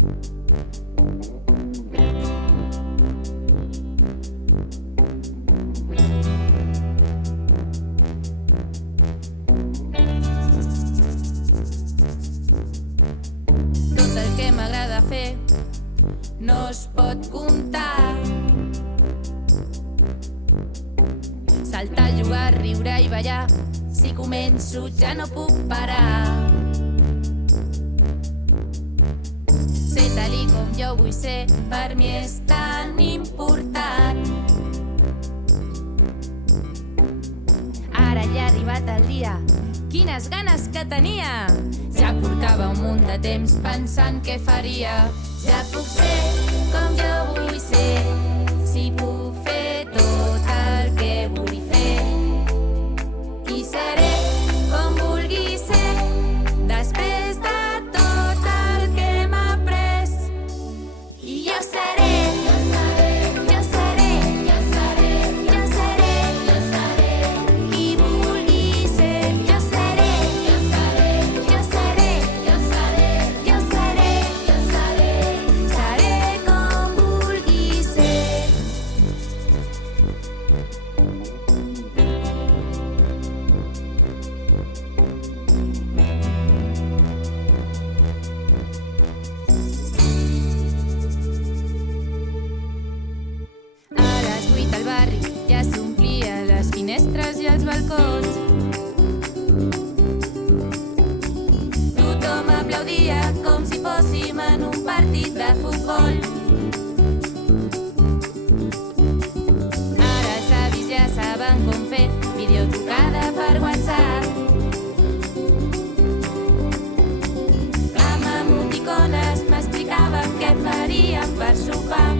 Tot el que m'agrada fer no es pot comptar. Saltar, jugar, riure i ballar. Si començo ja no puc parar. Ser tal i com jo vull ser, per mi és tan important. Ara ja ha arribat el dia, quines ganes que tenia! Ja portava un munt de temps pensant què faria. Ja puc ser com jo vull ser, si puc fer tot el que vull fer. I seré com vulgui ser, després de tot el que hem après. I jo seré, jo seré, jo seré, jo seré, jo seré, jo seré, qui vulgui ser. Jo seré, jo seré, jo seré, jo seré, jo seré, jo seré, seré com vulgui ser. A les 8 al barri ja s'omplien les finestres i els balcons. Tothom aplaudia com si fóssim en un partit de futbol. Ara els avis ja saben com fer videotrucada per WhatsApp. Amb emoticones m'explicaven què faríem per sopar.